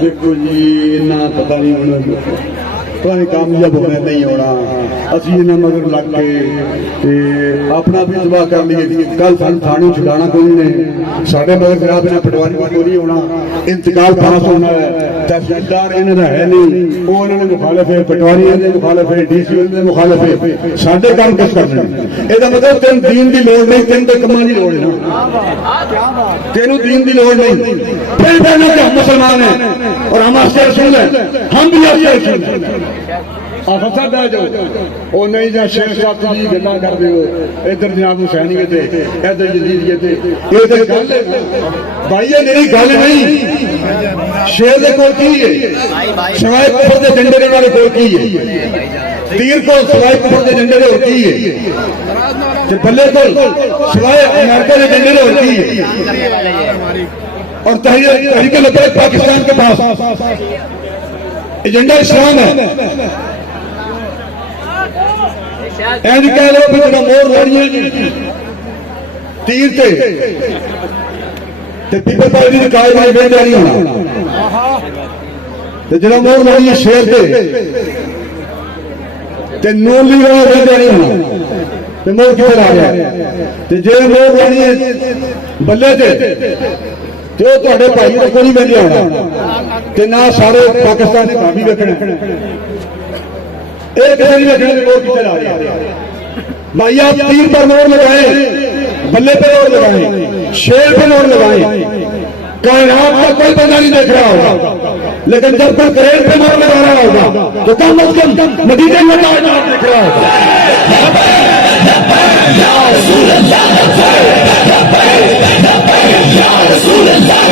دیکھو جی نہ پتہ نہیں ہونا پتہ کامیاب ہونا نہیں ہونا اسی انہیں مگر لگ کے اپنا بھی دعا کر لیے کل سن تھانے چھڑانا کوئی نہیں ساڑھے مگر جناب انہیں پٹواری کو نہیں ہونا انتقال پاس ہونا ہے تحصیلدار انہیں نہ ہے نہیں وہ انہوں نے مخالف ہے پٹواری انہیں مخالف ہے ڈی سی انہیں مخالف ہے ساڑھے کام کس کرنے یہ دا مطلب تین دین دی لوڑ نہیں تین دے کمان دی لوڑ نا تینوں دین دی لوڑ نہیں پھر کہنا کہ ہم مسلمان ہیں اور ہم آسکے رسول ہیں ہم بھی آسکے رسول ہیں آپ اثر دے جو وہ نہیں جا شیخ صاحب تجھے گلہ کر دے ہو ادھر جناب حسینی کے تھے ادھر جدید کے تھے یہ ادھر گل ہے بھائی یہ میری گل نہیں شیر دے کول کی ہے سوائے کفر دے جنڈے دے والے کول کی ہے تیر کو سوائے کفر دے جنڈے دے ہوتی ہے بلے کو سوائے امریکہ دے جنڈے دے ہوتی ہے اور تحریک لبیک پاکستان کے پاس ایجنڈا اسلام ہے اینج کہہ لو بھی جنہا مور لڑیے جی تیر تے پیپر پارٹی نے قائد میں بے جانی ہونا تے جنہا مور لڑیے شیر تے نون لی رہا بے جانی ہونا تے مور کیوں آ گیا تے جے مور لڑیے بلے تے تو تھوڑے بھائی کو کوئی نہیں ہونا کہ نہ سارے پاکستان کے کافی رکھنے ایک کسی رکھنے کے لوگ کتنے آ رہے بھائی آپ تیر پر مور لگائیں بلے پہ مور لگائیں شیر پہ مور لگائیں کائنات کا کوئی بندہ نہیں دیکھ رہا ہوگا لیکن جب کوئی کریل پہ مور لگا رہا ہوگا تو کم از کم مدینے میں کائنات دیکھ رہا ہوگا یا رسول اللہ یا رسول اللہ